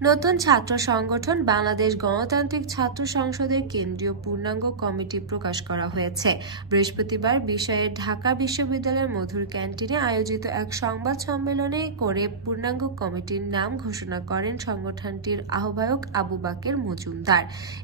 নতুন ছাত্র সংগঠন বাংলাদেশ গণতান্ত্রিক ছাত্র সংসদের কেন্দ্রীয় পূর্ণাঙ্গ কমিটি প্রকাশ করা হয়েছে। বৃহস্পতিবার বিষয়ে ঢাকা বিশ্ববিদ্যালয়ের মধুর ক্যান্টিনে আয়োজিত এক সংবাদ সম্মেলনে করে পূর্ণাঙ্গ কমিটির নাম ঘোষণা করেন সংগঠনটির আহ্বায়ক আবু বাকের মজুমদার।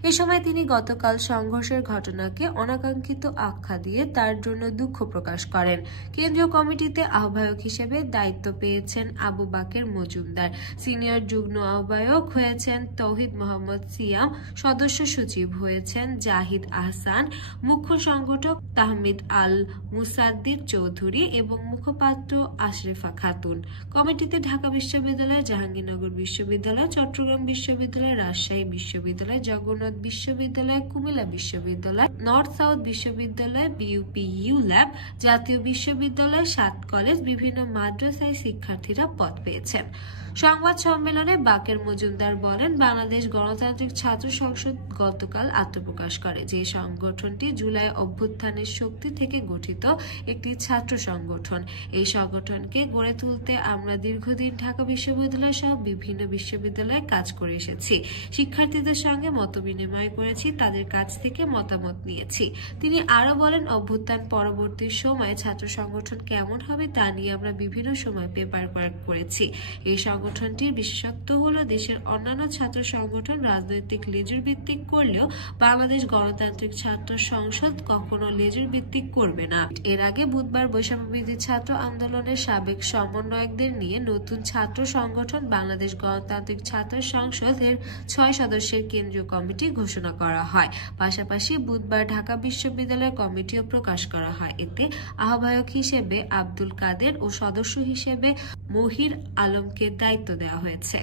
এ সময় তিনি গতকাল সংঘর্ষের ঘটনাকে অনাকাঙ্ক্ষিত আখ্যা দিয়ে তার জন্য দুঃখ প্রকাশ করেন। কেন্দ্রীয় কমিটিতে আহ্বায়ক হিসেবে দায়িত্ব পেয়েছেন আবু বাকের মজুমদার। সিনিয়র যুগ্ম আহ্বায়ক হয়েছেন তৌহিদ মোহাম্মদ সিয়াম, সদস্য সচিব হয়েছেন জাহিদ আহসান, মুখ্য সংগঠক তাহমিদ আল মুসাদ্দির চৌধুরী এবং মুখপাত্র আশরিফা খাতুন। কমিটিতে ঢাকা বিশ্ববিদ্যালয়, জাহাঙ্গীরনগর বিশ্ববিদ্যালয়, চট্টগ্রাম বিশ্ববিদ্যালয়, রাজশাহী বিশ্ববিদ্যালয়, জগন্নাথ বিশ্ববিদ্যালয়, কুমিল্লা বিশ্ববিদ্যালয়, নর্থ সাউথ বিশ্ববিদ্যালয়, বিইউপি ইউল্যাব, জাতীয় বিশ্ববিদ্যালয়, 7 কলেজ, বিভিন্ন মাদ্রাসায় শিক্ষার্থীরা পদ পেয়েছেন। সংবাদ সম্মেলনে বাকের মজুমদার বলেন, বাংলাদেশ গণতান্ত্রিক ছাত্র সংসদ গতকাল আত্মপ্রকাশ করে, যে সংগঠনটি জুলাই অভ্যুত্থানের শক্তি থেকে গঠিত একটি ছাত্র সংগঠন। এই সংগঠনকে গড়ে তুলতে আমরা দীর্ঘদিন ঢাকা বিশ্ববিদ্যালয় সহ বিভিন্ন বিশ্ববিদ্যালয়ে কাজ করে এসেছি। শিক্ষার্থীদের সঙ্গে মতবিনিময় করেছি, তাদের কাছ থেকে মতামত নিয়েছি। তিনি আরো বলেন, অভ্যুত্থান পরবর্তী সময়ে ছাত্র সংগঠন কেমন হবে তা নিয়ে আমরা বিভিন্ন সময় পেপার করেছি। এই সংগঠনটির বিশেষত্ব হলো দেশের অন্যান্য ছাত্র সংগঠন রাজনৈতিক লেজুর ভিত্তিক করলেও বাংলাদেশ গণতান্ত্রিক ছাত্র সংসদ কখনো লেজুর ভিত্তিক করবে না। এর আগে বুধবার বৈষম্যবিরোধী ছাত্র আন্দোলনের সাবেক সমন্বয়কদের নিয়ে নতুন ছাত্র সংগঠন বাংলাদেশ গণতান্ত্রিক ছাত্র সংসদের 6 সদস্যের কেন্দ্রীয় কমিটি ঘোষণা করা হয়। পাশাপাশি বুধবার ঢাকা বিশ্ববিদ্যালয়ের কমিটিও প্রকাশ করা হয়। এতে আহ্বায়ক হিসেবে আব্দুল কাদের ও সদস্য হিসেবে মহির আলমকে দায়িত্ব দেওয়া হয়েছে।